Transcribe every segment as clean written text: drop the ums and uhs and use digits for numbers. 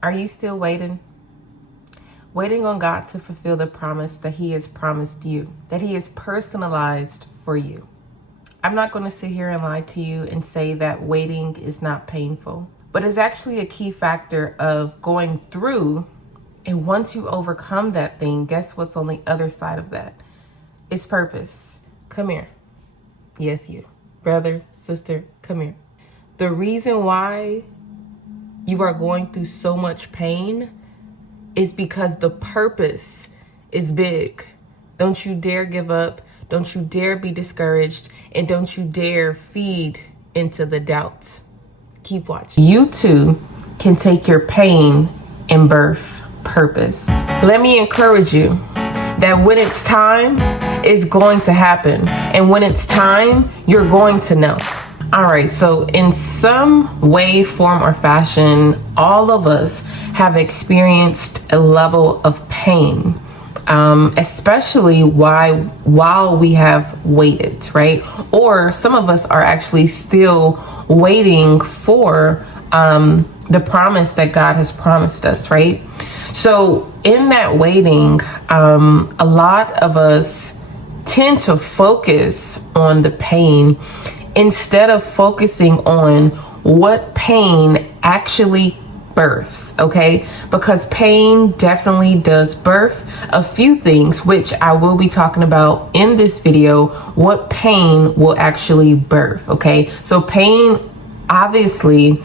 Are you still waiting? Waiting on God to fulfill the promise that He has promised you, that He has personalized for you. I'm not going to sit here and lie to you and say that waiting is not painful, but it's actually a key factor of going through. And once you overcome that thing, guess what's on the other side of that? It's purpose. Come here. Yes, you. Brother, sister, come here. The reason why you are going through so much pain is because the purpose is big. Don't you dare give up. Don't you dare be discouraged. And don't you dare feed into the doubts. Keep watching. You too can take your pain and birth purpose. Let me encourage you that when it's time, it's going to happen. And when it's time, you're going to know. All right, so in some way, form, or fashion, all of us have experienced a level of pain, especially while we have waited, right? Or some of us are actually still waiting for the promise that God has promised us, right? So in that waiting, a lot of us tend to focus on the pain instead of focusing on what pain actually births, okay? Because pain definitely does birth a few things, which I will be talking about in this video, what pain will actually birth, okay? So pain obviously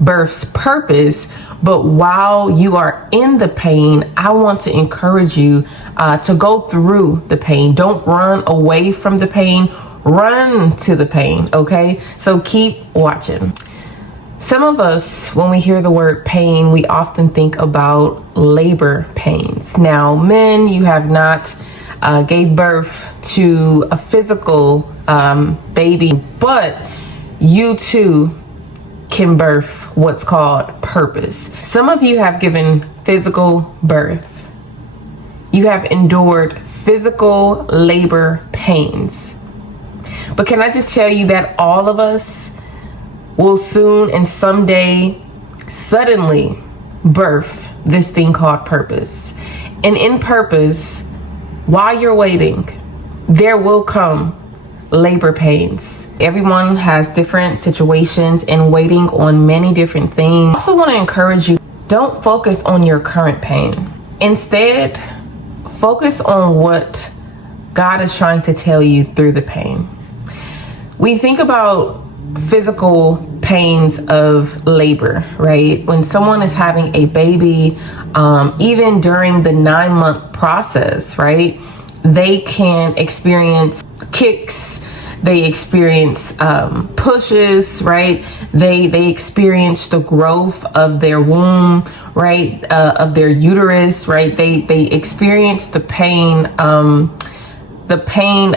births purpose, but while you are in the pain, I want to encourage you to go through the pain. Don't run away from the pain. Run to the pain, okay? So keep watching. Some of us, when we hear the word pain, we often think about labor pains. Now, men, you have not gave birth to a physical baby, but you too can birth what's called purpose. Some of you have given physical birth. You have endured physical labor pains. But can I just tell you that all of us will soon and someday suddenly birth this thing called purpose. And in purpose, while you're waiting, there will come labor pains. Everyone has different situations and waiting on many different things. I also want to encourage you, don't focus on your current pain. Instead, focus on what God is trying to tell you through the pain. We think about physical pains of labor, right? When someone is having a baby, even during the 9-month process, right? They can experience kicks, they experience pushes, right? They experience the growth of their womb, right? Of their uterus, right? They experience the pain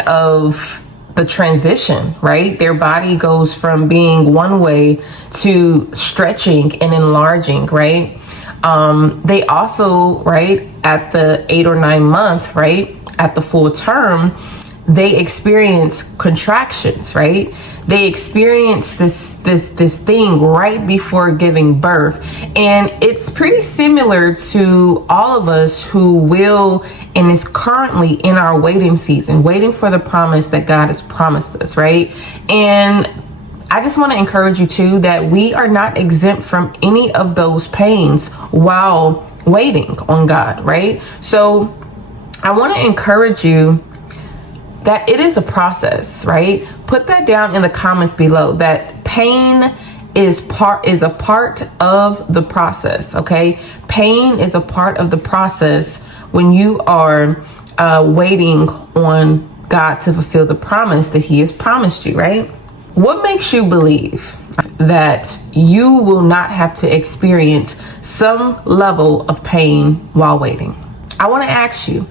of the transition, right? Their body goes from being one way to stretching and enlarging, right? They also, right, at the 8 or 9 month, right, at the full term, they experience contractions, right? They experience this thing right before giving birth. And it's pretty similar to all of us who will and is currently in our waiting season, waiting for the promise that God has promised us, right? And I just want to encourage you too that we are not exempt from any of those pains while waiting on God, right? So I want to encourage you that it is a process, right? Put that down in the comments below, that pain is a part of the process, okay? Pain is a part of the process when you are waiting on God to fulfill the promise that He has promised you, right? What makes you believe that you will not have to experience some level of pain while waiting? I want to ask you,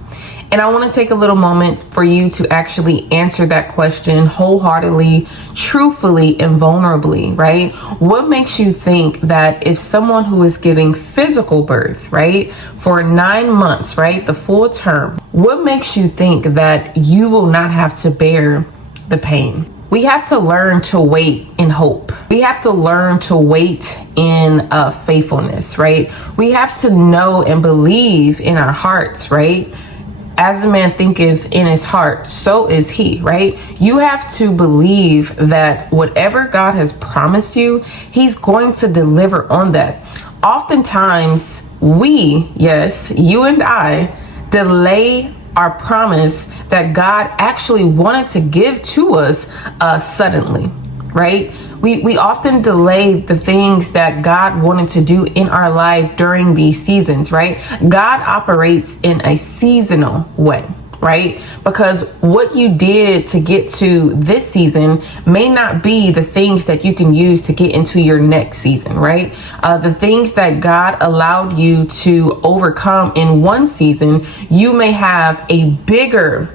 and I want to take a little moment for you to actually answer that question wholeheartedly, truthfully, and vulnerably, right? What makes you think that if someone who is giving physical birth, right, for 9 months, right, the full term, what makes you think that you will not have to bear the pain? We have to learn to wait in hope. We have to learn to wait in faithfulness, right? We have to know and believe in our hearts, right? As a man thinketh in his heart, so is he, right? You have to believe that whatever God has promised you, he's going to deliver on that. Oftentimes, we, yes, you and I, delay our promise that God actually wanted to give to us suddenly, right? We often delay the things that God wanted to do in our life during these seasons, right? God operates in a seasonal way, right? Because what you did to get to this season may not be the things that you can use to get into your next season, right? The things that God allowed you to overcome in one season, you may have a bigger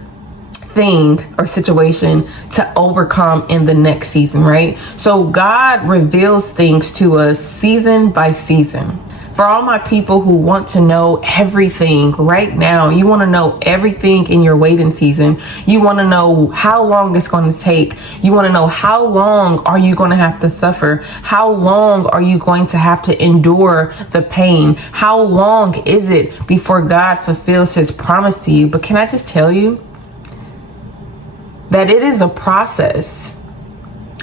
thing or situation to overcome in the next season, right? So God reveals things to us season by season. For all my people who want to know everything right now, you want to know everything in your waiting season. You want to know how long it's going to take. You want to know how long are you going to have to suffer? How long are you going to have to endure the pain? How long is it before God fulfills his promise to you? But can I just tell you that it is a process?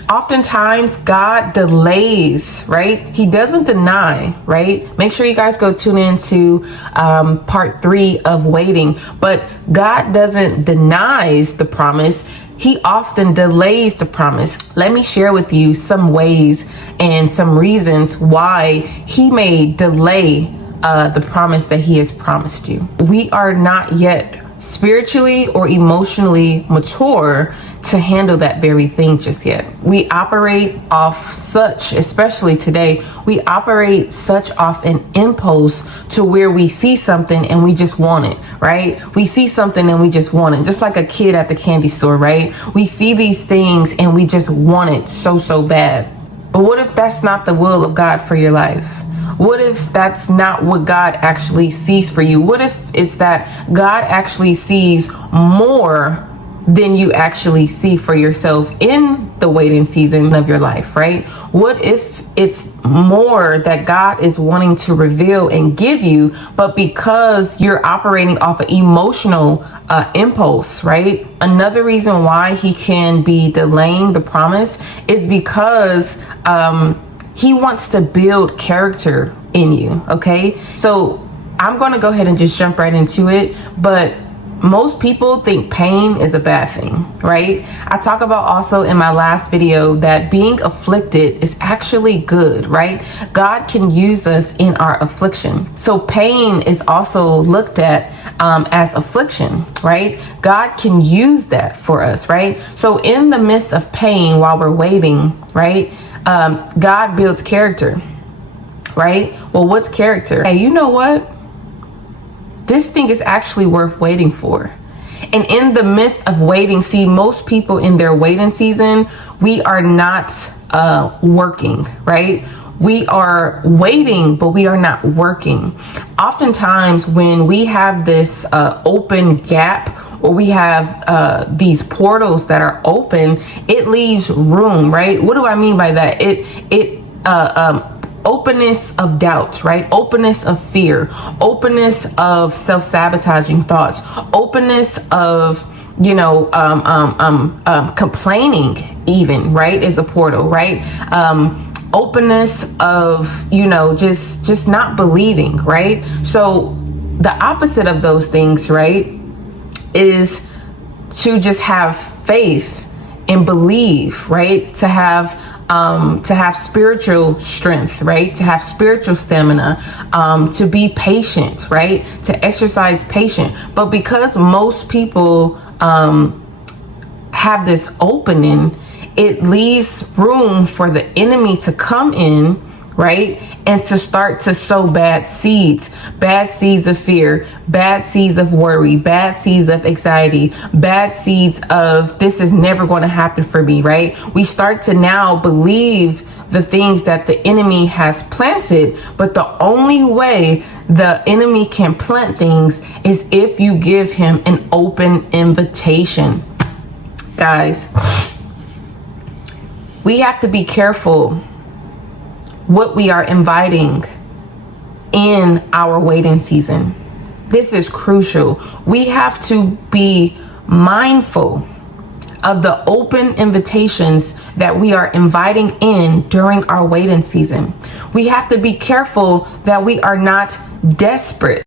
Oftentimes God delays, right? He doesn't deny, right? Make sure you guys go tune into part 3 of waiting. But God doesn't deny the promise. He often delays the promise. Let me share with you some ways and some reasons why he may delay the promise that he has promised you. We are not yet spiritually or emotionally mature to handle that very thing just yet. We operate off such, especially today, we operate such off an impulse to where we see something and we just want it, right? We see something and we just want it. Just like a kid at the candy store, right? We see these things and we just want it so bad. But what if that's not the will of God for your life? What if that's not what God actually sees for you? What if it's that God actually sees more than you actually see for yourself in the waiting season of your life, right? What if it's more that God is wanting to reveal and give you, but because you're operating off an emotional impulse, right? Another reason why he can be delaying the promise is because he wants to build character in you, okay? So I'm going to go ahead and just jump right into it. But most people think pain is a bad thing, right? I talk about also in my last video that being afflicted is actually good, right? God can use us in our affliction. So pain is also looked at as affliction, right? God can use that for us, right? So in the midst of pain while we're waiting, right? God builds character, right? Well, what's character? Hey, you know what? This thing is actually worth waiting for. And in the midst of waiting, see, most people in their waiting season, we are not working, right? We are waiting, but we are not working. Oftentimes when we have this open gap, or we have these portals that are open, it leaves room, right? What do I mean by that? Openness of doubt, right? Openness of fear, openness of self-sabotaging thoughts, openness of, complaining even, right? Is a portal, right? Openness of, just not believing, right? So the opposite of those things, right, is to just have faith and believe, right? To have spiritual strength, right? To have spiritual stamina, to be patient, right? To exercise patience. But because most people have this opening, it leaves room for the enemy to come in, right? And to start to sow bad seeds of fear, bad seeds of worry, bad seeds of anxiety, bad seeds of this is never going to happen for me, right? We start to now believe the things that the enemy has planted, but the only way the enemy can plant things is if you give him an open invitation. Guys, We have to be careful what we are inviting in our waiting season. This is crucial. We have to be mindful of the open invitations that we are inviting in during our waiting season. We have to be careful that we are not desperate